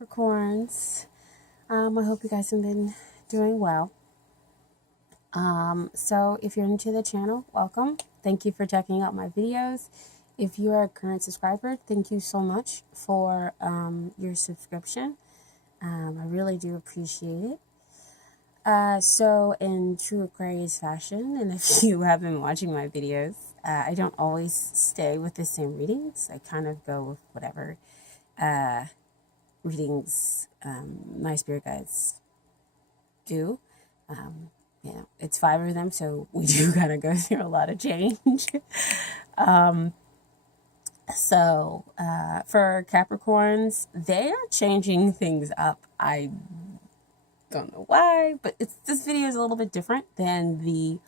Capricorns. I hope you guys have been doing well. So if you're new to the channel, welcome. Thank you for checking out my videos. If you are a current subscriber, thank you so much for your subscription. I really do appreciate it. So in true Aquarius fashion, and if you have been watching my videos, I don't always stay with the same readings. I kind of go with whatever readings my spirit guides do. It's 5 of them, so we do gotta go through a lot of change. For Capricorns, they are changing things up. I don't know why, but this video is a little bit different than the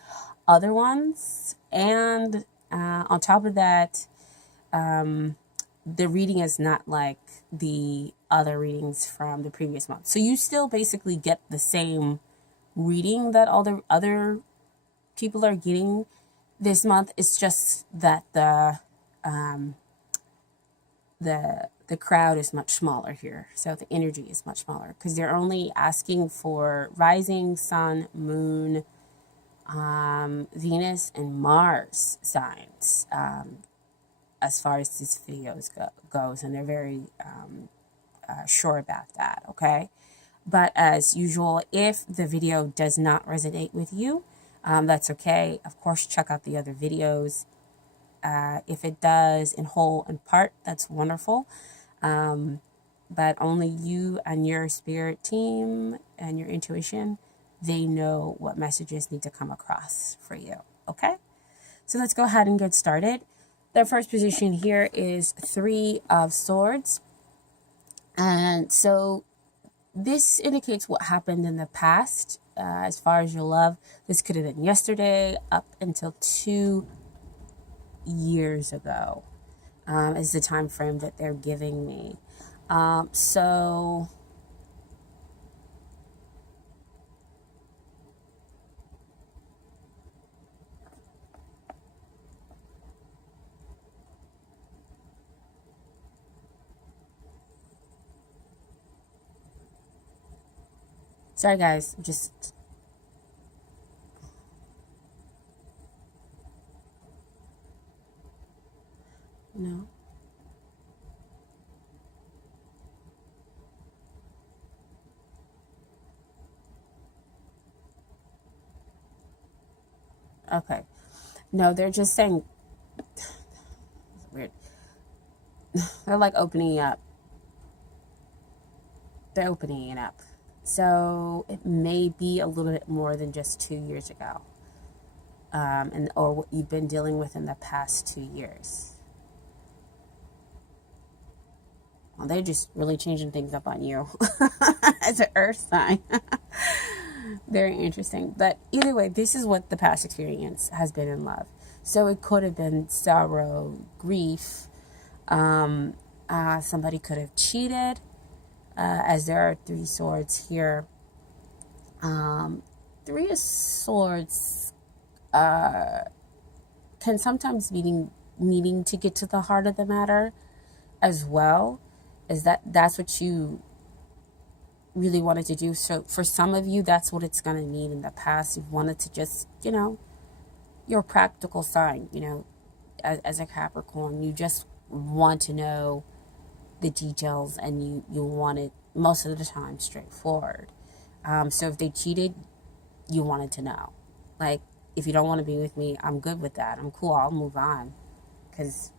other ones. And on top of that, the reading is not like the other readings from the previous month. So you still basically get the same reading that all the other people are getting this month. It's just that the crowd is much smaller here. So the energy is much smaller because they're only asking for rising, sun, moon, Venus, and Mars signs as far as these videos goes. And they're very sure about that, okay? But as usual, if the video does not resonate with you, that's okay. Of course, check out the other videos. If it does, in whole and part, that's wonderful. But only you and your spirit team and your intuition, they know what messages need to come across for you, okay? So let's go ahead and get started. The first position here is 3 of Swords. And so this indicates what happened in the past as far as your love. This could have been yesterday up until 2 years ago is the time frame that they're giving me. Sorry guys, just no. Okay. No, they're just saying it's weird. They're like opening up. They're opening it up. So it may be a little bit more than just 2 years ago. Or what you've been dealing with in the past 2 years. Well, they're just really changing things up on you as an earth sign. Very interesting. But either way, this is what the past experience has been in love. So it could have been sorrow, grief. Somebody could have cheated. As there are 3 swords here. 3 of Swords can sometimes needing to get to the heart of the matter as well. Is that's what you really wanted to do. So for some of you, that's what it's going to need. In the past, you've wanted to just, you're a practical sign, as a Capricorn. You just want to know the details, and you want it most of the time straightforward. So if they cheated, you wanted to know. Like, if you don't want to be with me, I'm good with that. I'm cool. I'll move on. Because,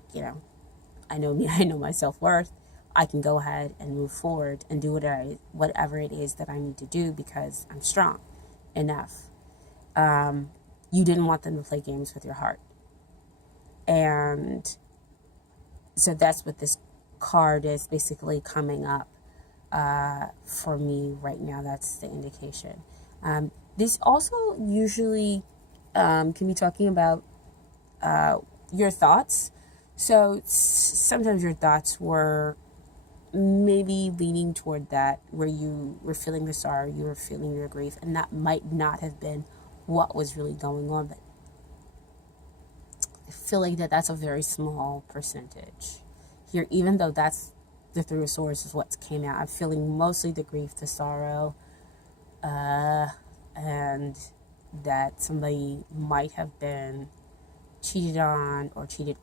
I know me. I know my self-worth. I can go ahead and move forward and do whatever it is that I need to do because I'm strong enough. You didn't want them to play games with your heart. And so that's what this card is basically coming up for me right now. That's the indication. This also usually can be talking about your thoughts. So sometimes your thoughts were maybe leaning toward that, where you were feeling the sorrow, you were feeling your grief, and that might not have been what was really going on. But I feel like that's a very small percentage here, even though that's the Three of Swords is what came out. I'm feeling mostly the grief, the sorrow, and that somebody might have been cheated on or cheated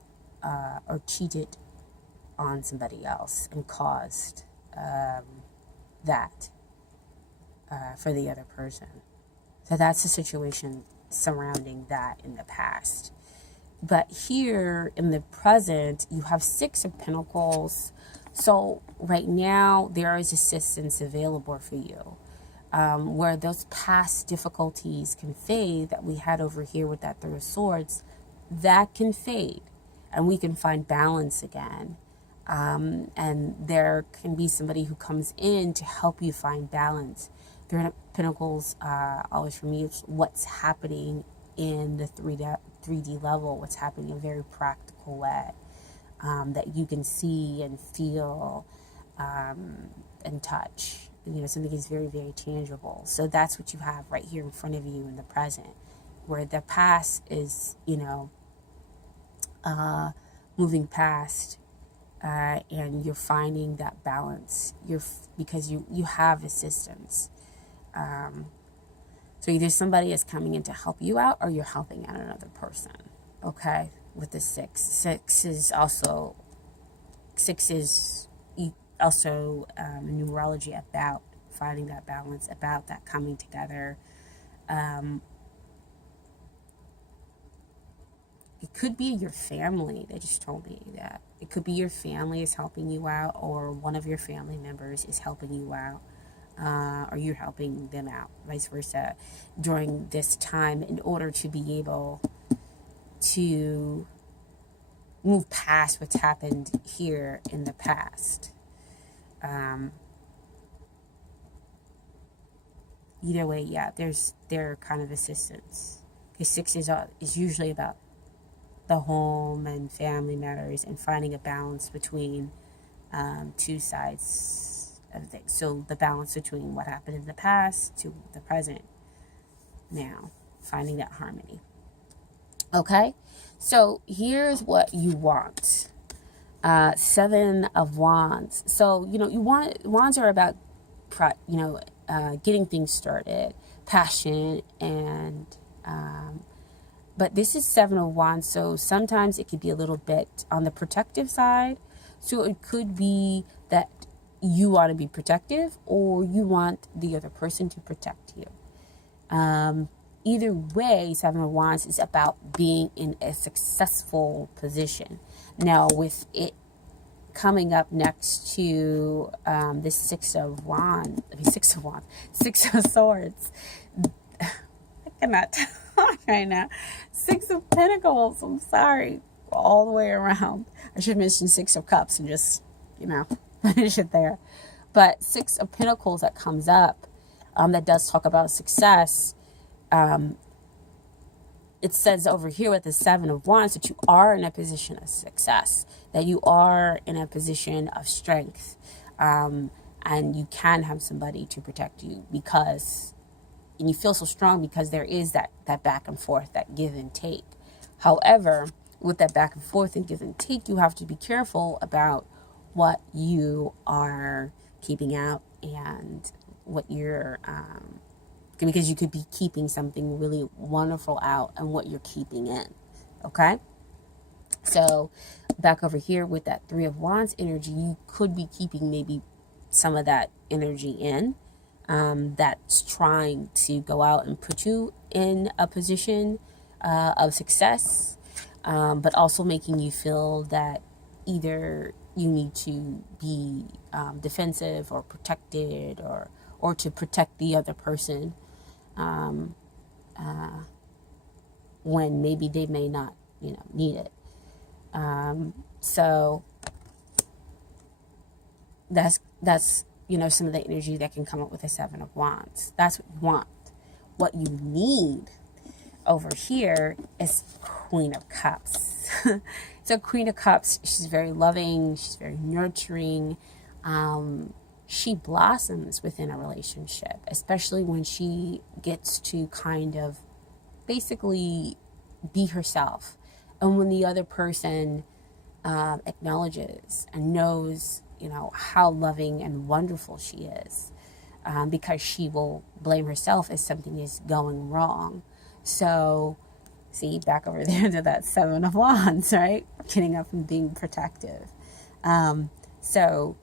on somebody else and caused that for the other person. So that's the situation surrounding that in the past. But here in the present, you have Six of Pentacles. So right now, there is assistance available for you. Where those past difficulties can fade that we had over here with that Three of Swords, that can fade. And we can find balance again. And there can be somebody who comes in to help you find balance. Three of Pentacles, always for me, it's what's happening in the 3D level, what's happening in a very practical way, that you can see and feel and touch. You know, something is very, very tangible. So that's what you have right here in front of you in the present, where the past is, you know, moving past, and you're finding that balance. Because you have assistance. So either somebody is coming in to help you out, or you're helping out another person. Okay, with the six. Six is also numerology about finding that balance, about that coming together. It could be your family. They just told me that. It could be your family is helping you out, or one of your family members is helping you out, or you're helping them out, vice versa, during this time in order to be able to move past what's happened here in the past. Either way, yeah, there's their kind of assistance. Because six is usually about the home and family matters and finding a balance between two sides of things. So the balance between what happened in the past to the present now, finding that harmony. Okay, so here's what you want. Seven of Wands. So, you know, wands are about, getting things started, passion, and but this is Seven of Wands, so sometimes it could be a little bit on the protective side. So it could be that you want to be protective, or you want the other person to protect you. Either way, Seven of Wands is about being in a successful position. Now, with it coming up next to this Six of Swords. I cannot talk right now. Six of Pentacles. I'm sorry. All the way around. I should mention Six of Cups and just, finish it there. But Six of Pentacles that comes up, that does talk about success. It says over here with the Seven of Wands that you are in a position of success, that you are in a position of strength, and you can have somebody to protect you and you feel so strong because there is that back and forth, that give and take. However, with that back and forth and give and take, you have to be careful about what you are keeping out and what you're because you could be keeping something really wonderful out and what you're keeping in. Okay? So back over here with that Three of Wands energy, you could be keeping maybe some of that energy in, that's trying to go out and put you in a position of success, but also making you feel that either you need to be defensive or protected, or to protect the other person, when maybe they may not, need it. So that's some of the energy that can come up with the Seven of Wands. That's what you want. What you need over here is Queen of Cups. So Queen of Cups, she's very loving, she's very nurturing. She blossoms within a relationship, especially when she gets to kind of basically be herself. And when the other person acknowledges and knows, how loving and wonderful she is, because she will blame herself if something is going wrong. So, see, back over there to that Seven of Wands, right? Getting up and being protective. So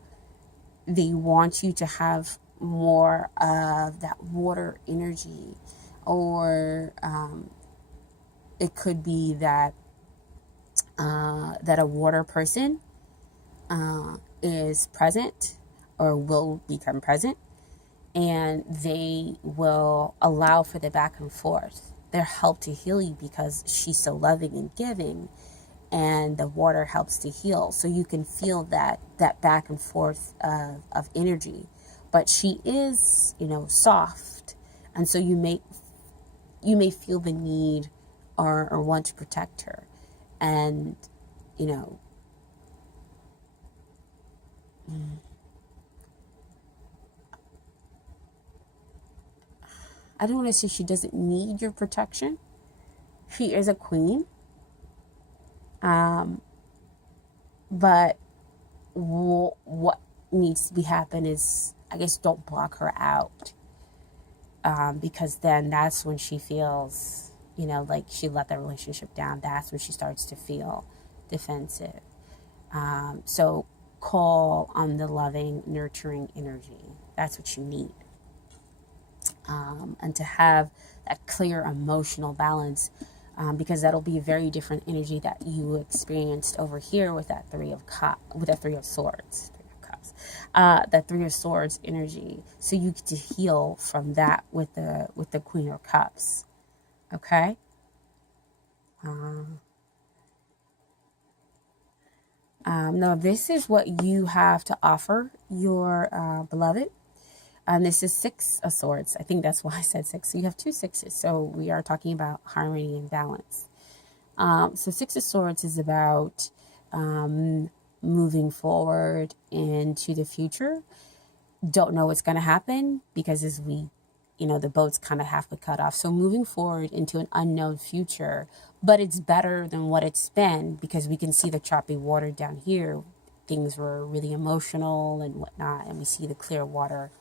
they want you to have more of that water energy, or it could be that that a water person is present or will become present, and they will allow for the back and forth. Their help to heal you, because she's so loving and giving, and the water helps to heal. So you can feel that back and forth of energy. But she is, soft, and so you may feel the need or want to protect her, and I don't want to say she doesn't need your protection. She is a queen. But what needs to be happen is, I guess, don't block her out. Because then that's when she feels, like she let that relationship down. That's when she starts to feel defensive. So call on the loving, nurturing energy. That's what you need. And to have that clear emotional balance, because that'll be a very different energy that you experienced over here with that Three of Swords. That Three of Swords energy. So you get to heal from that with the Queen of Cups. Okay. Now this is what you have to offer your beloved. And this is Six of Swords. I think that's why I said six. So you have two sixes. So we are talking about harmony and balance. So Six of Swords is about moving forward into the future. Don't know what's going to happen, because as we, the boat's kind of halfway cut off. So moving forward into an unknown future, but it's better than what it's been, because we can see the choppy water down here. Things were really emotional and whatnot, and we see the clear water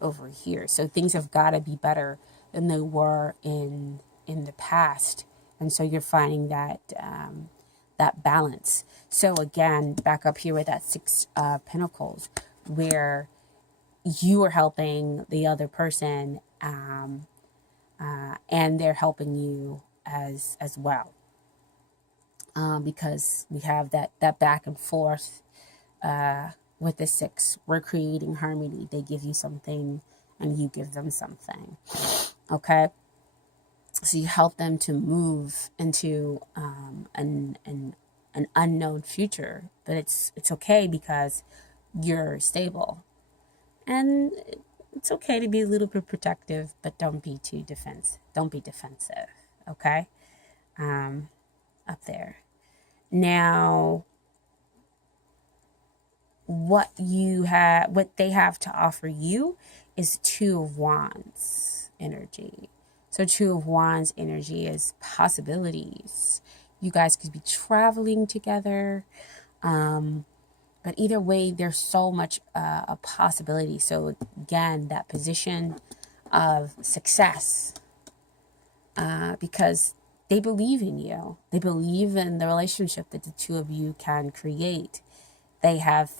over here. So things have got to be better than they were in the past. And so you're finding that that balance. So again, back up here with that Six Pentacles, where you are helping the other person, and they're helping you as well, because we have that back and forth. With the six, we're creating harmony. They give you something and you give them something. Okay? So you help them to move into an unknown future. But it's okay, because you're stable. And it's okay to be a little bit protective, but don't be too defensive. Don't be defensive. Okay? Up there. Now, what they have to offer you is Two of Wands energy. So Two of Wands energy is possibilities. You guys could be traveling together, but either way, there's so much a possibility. So again, that position of success, because they believe in you. They believe in the relationship that the two of you can create. They have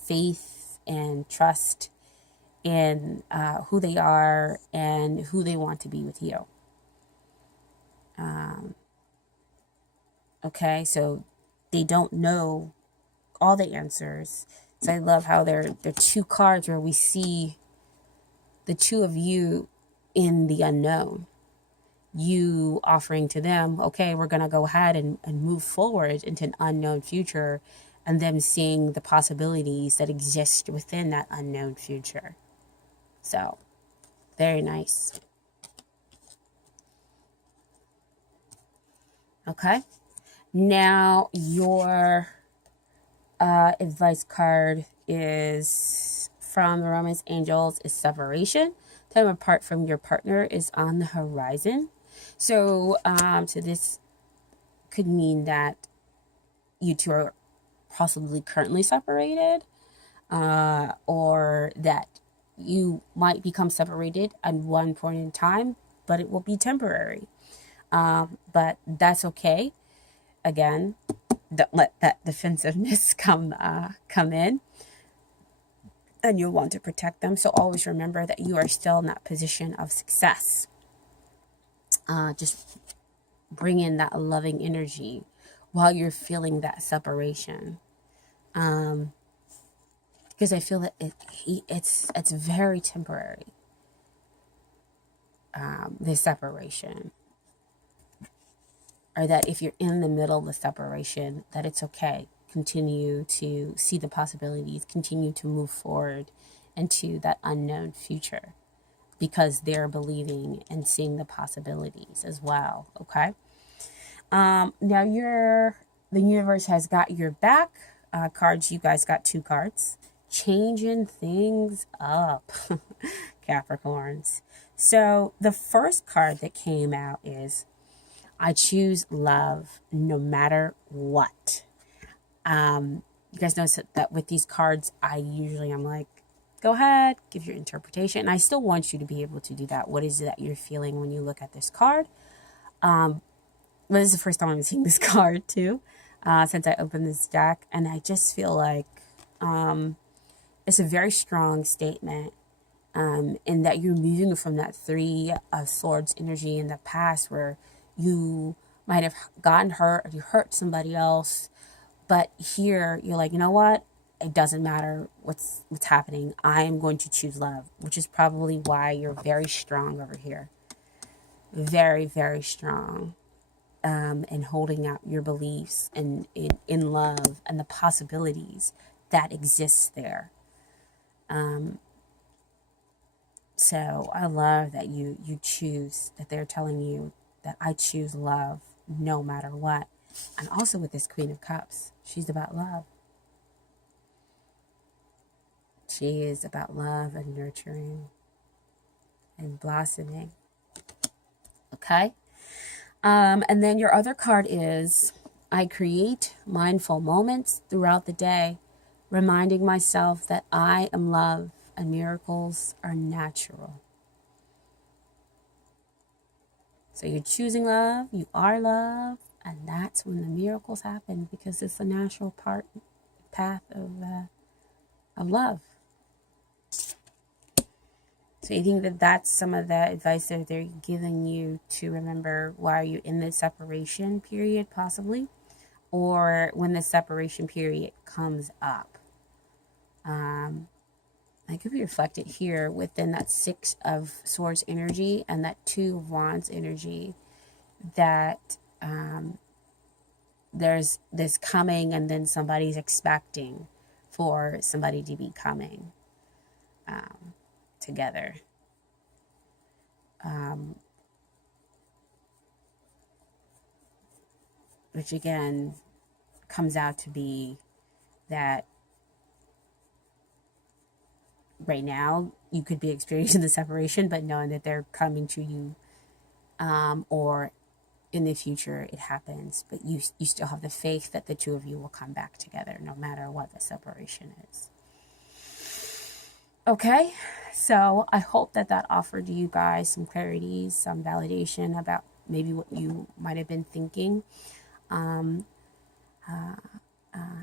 faith and trust in who they are and who they want to be with you. Okay, so they don't know all the answers. So I love how they're two cards where we see the two of you in the unknown. You offering to them, okay, we're going to go ahead and move forward into an unknown future, and them seeing the possibilities that exist within that unknown future. So, very nice. Okay. Now, your advice card is from the Romance Angels is separation. Time apart from your partner is on the horizon. So, so this could mean that you two are possibly currently separated, or that you might become separated at one point in time, but it will be temporary. But that's okay. Again, don't let that defensiveness come in, and you'll want to protect them. So always remember that you are still in that position of success. Just bring in that loving energy while you're feeling that separation. Because I feel that it's very temporary. This separation, or that if you're in the middle of the separation, that it's okay. Continue to see the possibilities, continue to move forward into that unknown future, because they're believing and seeing the possibilities as well. Okay. Now the universe has got your back. Cards, you guys got 2 cards. Changing things up, Capricorns. So the first card that came out is, I choose love no matter what. You guys notice that with these cards, I'm like, go ahead, give your interpretation. And I still want you to be able to do that. What is it that you're feeling when you look at this card? But this is the first time I'm seeing this card too, since I opened this deck. And I just feel like it's a very strong statement, in that you're moving from that 3 of Swords energy in the past, where you might have gotten hurt or you hurt somebody else. But here you're like, you know what? It doesn't matter what's happening. I am going to choose love, which is probably why you're very strong over here. Very, very strong. And holding out your beliefs in love and the possibilities that exist there. So I love that you choose, that they're telling you that I choose love no matter what. And also with this Queen of Cups, she's about love. She is about love and nurturing and blossoming. Okay? And then your other card is, I create mindful moments throughout the day, reminding myself that I am love and miracles are natural. So you're choosing love, you are love, and that's when the miracles happen, because it's the natural path of love. So you think that that's some of the advice that they're giving you, to remember while you're in the separation period, possibly, or when the separation period comes up. It could be reflected here within that 6 of Swords energy and that 2 of Wands energy, that there's this coming, and then somebody's expecting for somebody to be coming together. Which again comes out to be that right now you could be experiencing the separation, but knowing that they're coming to you, or in the future it happens, but you still have the faith that the 2 of you will come back together no matter what the separation is. Okay, so I hope that offered you guys some clarity, some validation about maybe what you might have been thinking.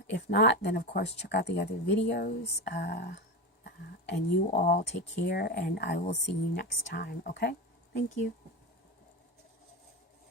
If not, then of course check out the other videos, and you all take care, and I will see you next time. Okay, thank you.